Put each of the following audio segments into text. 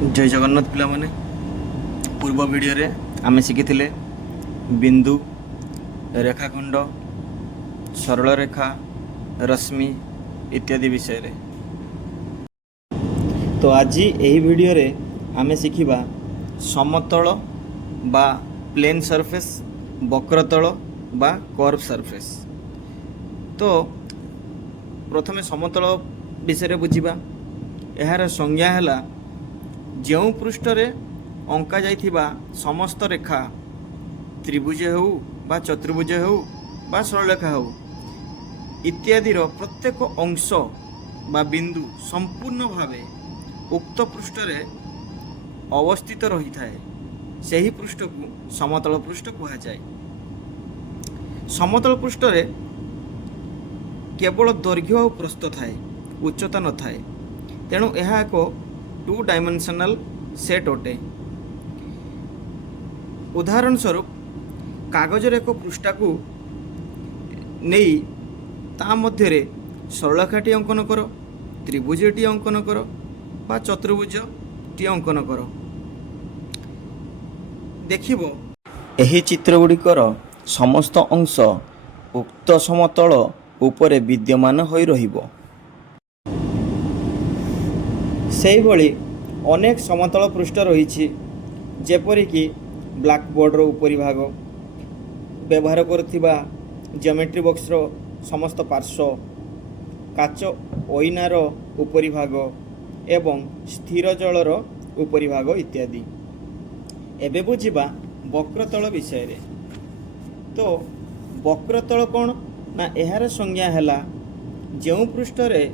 जय जगन्नाथ पिला माने पूर्व वीडियो रे आमे शिखिथिले बिंदु रेखाखंड सरल रेखा रश्मि इत्यादि विषय रे। तो आज यही वीडियो रे आमे शिखिबा समतल बा प्लेन सरफेस वक्रतल बा कर्व सरफेस। तो प्रथमे समतल विषय बुझिबा। यार संज्ञा है जो पृष्ठ रे अंका जाइथिबा समस्त रेखा त्रिभुज हो बा चतुर्भुज हो बा सरलरेखा हो इत्यादि प्रत्येक अंश बा बिंदु संपूर्ण भावे उक्त पृष्ठ रे अवस्थित रही थाए सही पृष्ठ को समतल पृष्ठ कहा जाए। समतल पृष्ठ रे केवल दैर्घ्य और प्रस्थ थाए उच्चता न थाए, तेणु यह एक 2 डायमेंशनल सेट अटे। उदाहरण स्वरूप कागजर एक पृष्ठा को नहीं ता मध्य सरलरेखाटी अंकन कर, त्रिभुजटी अंकन कर बा चतुर्भुजटी अंकन कर। देखिबो एही चित्र गुड़िकर समस्त अंश उक्त समतल उपरे विद्यमान होई रहिबो। सेही भली अनेक समतल पृष्ठ रही जेपरिक ब्लैकबोर्डर उपरी भाग व्यवहार करुथिबा ज्योमेट्री बॉक्सर समस्त पार्श्व काच ओइनार उपरी भाग एवं स्थिर जलर उपरी भाग इत्यादि। एबे बुझिबा वक्रतल विषय रे। तो वक्रतल कौन ना यार संज्ञा है जो पृष्ठ रे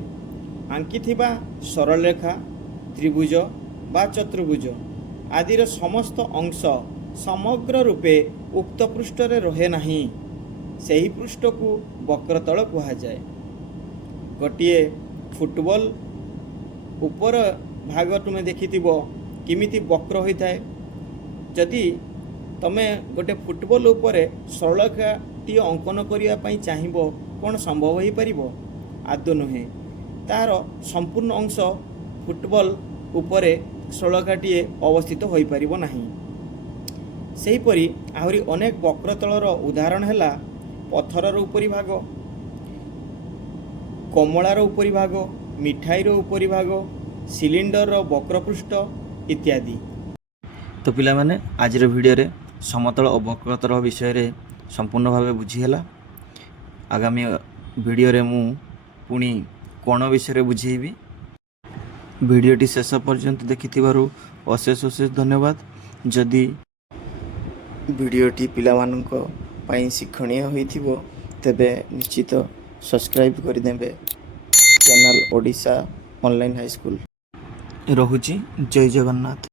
आंकिथिबा सरल रेखा त्रिभुज बा चतुर्भुज आदिर समस्त अंश समग्र रूपे उक्त पृष्ठ रे रहे नहीं सही पृष्ठ को वक्रतल कहा जाए। गोटिए फुटबॉल ऊपर भाग तुमे देखिथिबो किमिति वक्र होता है। जदि तमे गोटे फुटबॉल ऊपर सरलरेखाटी अंकन करने चाहिए कौन संभव हो पारिबो? आदौ नुहे। तार संपूर्ण अंश फुटबॉल उपरे सरलरेखाटी अवस्थित हो पारिबो नाही। सेहीपरि आहरी अनेक वक्रतलर उदाहरण है पत्थरर उपरी भाग, कमलार उपरी भाग, मिठाईर उपरी भाग, सिलिंडर वक्रपृष्ठ इत्यादि। तो पिला माने आज वीडियो रे समतल और वक्रतल विषय रे संपूर्ण भाव बुझीगला। आगामी वीडियो रे मु पुणी कोण विषय बुझेबी। वीडियोटी शेष पर्यंत देखिथिबारु अशेष अशेष धन्यवाद। जदि वीडियोटी पिला माननको पाई शिक्षणीय होइथिबो तेबे निश्चित सब्सक्राइब करदेबे channel Odisha online high school. रहुची जय जगन्नाथ।